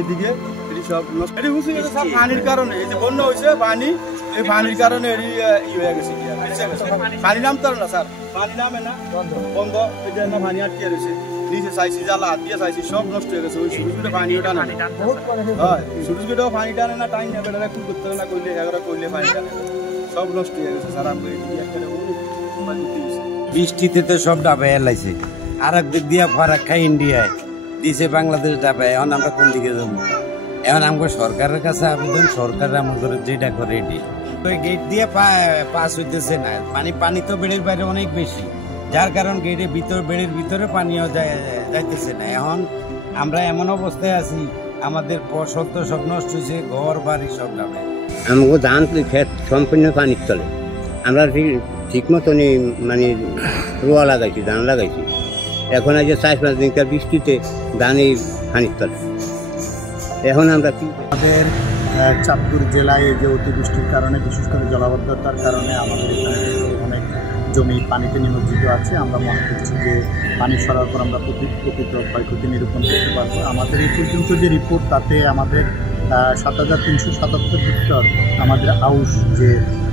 এদিকে এটি সব এটি বুঝে গেছে সব পানির কারণে, এই যে বন্যা হয়েছে পানি, এই পানির কারণে এটি হয়ে গেছে। পানি নামতে না স্যার, পানি নামে না, বন্ধ, এই যে না পানি আটকে রয়েছে। নিচে চাইছি জালা হাত দিয়ে চাইছি, সব নষ্ট হয়ে গেছে। ওই শুরু করে পানিও টানে, হয় শুরু করেও পানি টানে না, টাইম না বেড়া খুব করতে না করলে এগারো করলে পানি টানে, সব নষ্ট হয়ে গেছে স্যার। আমরা বৃষ্টিতে তো সব ডাবায় এলাইছে, আর একদিক দিয়ে ফারাক্কা ইন্ডিয়ায় দিছে, বাংলাদেশ ডাবায়। এখন আমরা কোন দিকে যাবো? এখন আমাকে সরকারের কাছে আবেদন, সরকার আমাদের যেটা করে এটি। ওই গেট দিয়ে পাস হইতেছে না, পানি তো বেড়ের বাইরে অনেক বেশি, যার কারণ গেটের ভিতর বেড়ের ভিতরে পানিও যাইতেছে না। এখন আমরা এমন অবস্থায় আছি, আমাদের ফসল তো সব নষ্ট হয়েছে, ঘর বাড়ি সব ডাবে। আমাকে ধান ক্ষেত সম্পূর্ণ পানির তলে। আমরা ঠিক মতনই মানে রোয়া লাগাইছি, ধান লাগাইছি। এখন আজ 4-5 দিনকার বৃষ্টিতে ধান এই পানির তলে। এখন আমরা কি আমাদের চাঁদপুর জেলায় যে অতিবৃষ্টির কারণে, বিশেষ করে জলাবদ্ধতার কারণে আমাদের এখানে অনেক জমি পানিতে নিমজ্জিত আছে। আমরা মনে করছি যে পানি সরার পর আমরা প্রকৃত ক্ষয়ক্ষতি নিরূপণ করতে পারবো। আমাদের এই পর্যন্ত যে রিপোর্ট, তাতে আমাদের 7,377 হেক্টর আমাদের আউশ যে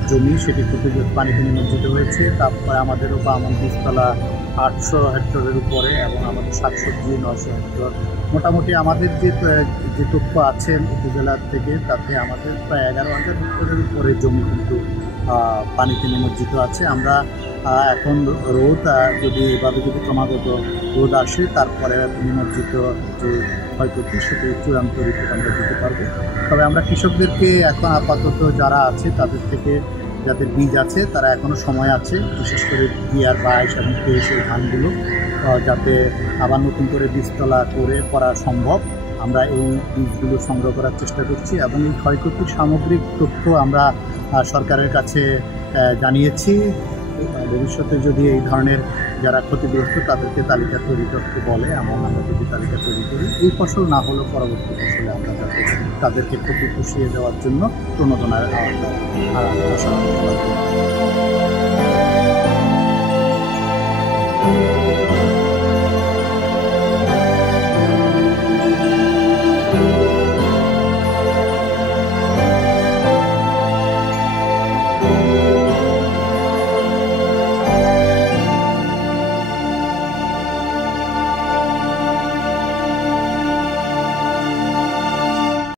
জমি, সেটি ক্ষতিগ্রস্ত, পানিতে নিমজ্জিত হয়েছে। তারপরে আমাদেরও বামন বীজতলা 800 হেক্টরের উপরে, এবং আমাদের শাকসবজি 900 হেক্টর। মোটামুটি আমাদের যে তথ্য আছে উপজেলার থেকে, তাতে আমাদের প্রায় 11,000 হেক্টরের উপরে জমি কিন্তু পানিতে নিমজ্জিত আছে। আমরা এখন রোদ যদি এভাবে যদি ক্রমাগত রোদ আসে, তারপরে নিমজ্জিত যে ক্ষয়ক্ষতি সেটি চূড়ান্ত রিপোর্ট আমরা দিতে পারবো। তবে আমরা কৃষকদেরকে এখন আপাতত যারা আছে তাদের থেকে, যাদের বীজ আছে তারা এখনও সময় আছে, বিশেষ করে 2022 এবং 23 এই ধানগুলো যাতে আবার নতুন করে বীজতলা করা সম্ভব, আমরা এই বীজগুলো সংগ্রহ করার চেষ্টা করছি। এবং এই ক্ষয়ক্ষতির সামগ্রিক তথ্য আমরা সরকারের কাছে জানিয়েছি। ভবিষ্যতে যদি এই ধরনের যারা ক্ষতিগ্রস্ত তাদেরকে তালিকা তৈরি করতে বলে, এমন আমরা যদি তালিকা তৈরি করি, এই ফসল না হলেও পরবর্তী ফসলে আমরা যাতে তাদেরকে ক্ষতি পুষিয়ে দেওয়ার জন্য প্রণোদনার আশা